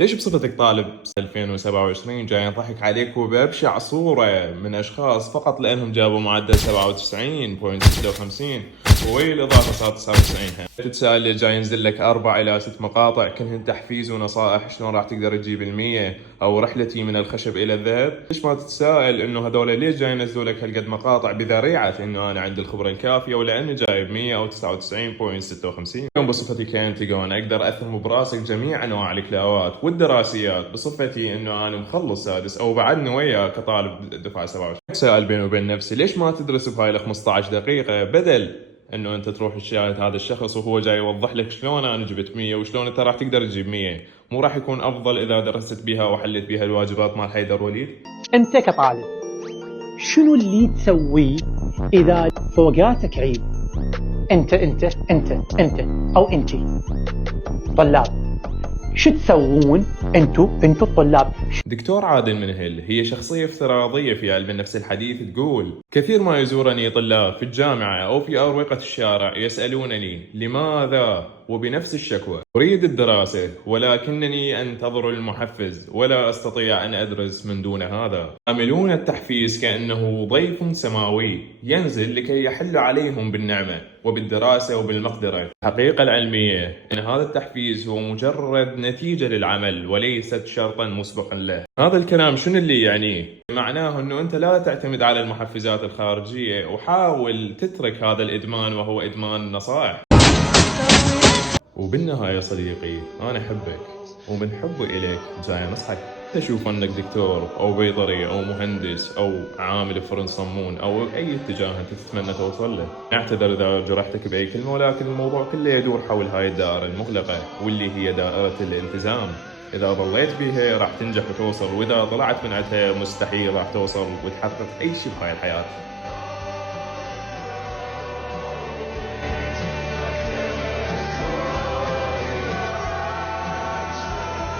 ليش بصفتك طالب 2027 جاي يضحك عليك وبأبشع صورة من أشخاص فقط لأنهم جابوا معدل 97.56 وهي الإضافة صارت 99؟ تتساءل ليش جاي ينزل لك 4 إلى 6 مقاطع كلهن تحفيز ونصائح شلون راح تقدر تجيب المية أو رحلتي من الخشب إلى الذهب؟ ليش ما تتساءل إنه هذول ليش جاي ينزلوا لك هالقد مقاطع بذريعة إنه أنا عندي الخبرة الكافية ولأني جايب 100 أو 99.56؟ اليوم بصفتي كأنتيجون أقدر أثم براسك جميع أنواع الكلاوات والدراسيات بصفتي إنه أنا مخلص سادس أو بعدني وياك كطالب دفعة 27. أتساءل بيني وبين نفسي ليش ما تدرس بهاي ال 15 دقيقة بدل انه انت تروح تشاهد هذا الشخص وهو جاي يوضح لك شلون انا جبت 100 وشلون انت راح تقدر تجيب 100. مو راح يكون افضل اذا درست بيها وحلت بيها الواجبات مال حيدر وليد؟ انت كطالب شنو اللي تسويه اذا فوقاتك عيب؟ انت او انتي طلاب، شو تسوون انتو الطلاب؟ دكتور عادل منهل هي شخصية افتراضية في علم النفس الحديث تقول: كثير ما يزورني طلاب في الجامعة أو في أروقة الشارع يسألونني لماذا وبنفس الشكوى: أريد الدراسة ولكنني أنتظر المحفز ولا أستطيع أن أدرس من دون هذا. يعاملون التحفيز كأنه ضيف سماوي ينزل لكي يحل عليهم بالنعمة وبالدراسة وبالمقدرة. الحقيقة العلمية أن هذا التحفيز هو مجرد نتيجة للعمل وليست شرطا مسبقا له. هذا الكلام شنو اللي يعنيه؟ معناه أنه أنت لا تعتمد على المحفزات الخارجية وحاول تترك هذا الإدمان وهو إدمان النصائح. وبالنهاية صديقي أنا أحبك ومن حبي إليك جاي أنصحك تشوف أنك دكتور أو بيطري أو مهندس أو عامل فرن صمون أو أي اتجاه أنت تتمنى توصل له. أعتذر إذا جرحتك بأي كلمة، ولكن الموضوع كله يدور حول هاي الدائرة المغلقة واللي هي دائرة الالتزام. إذا ظليت بيها راح تنجح وتوصل، وإذا طلعت من عندها مستحيل راح توصل وتحقق أي شيء بهاي الحياة.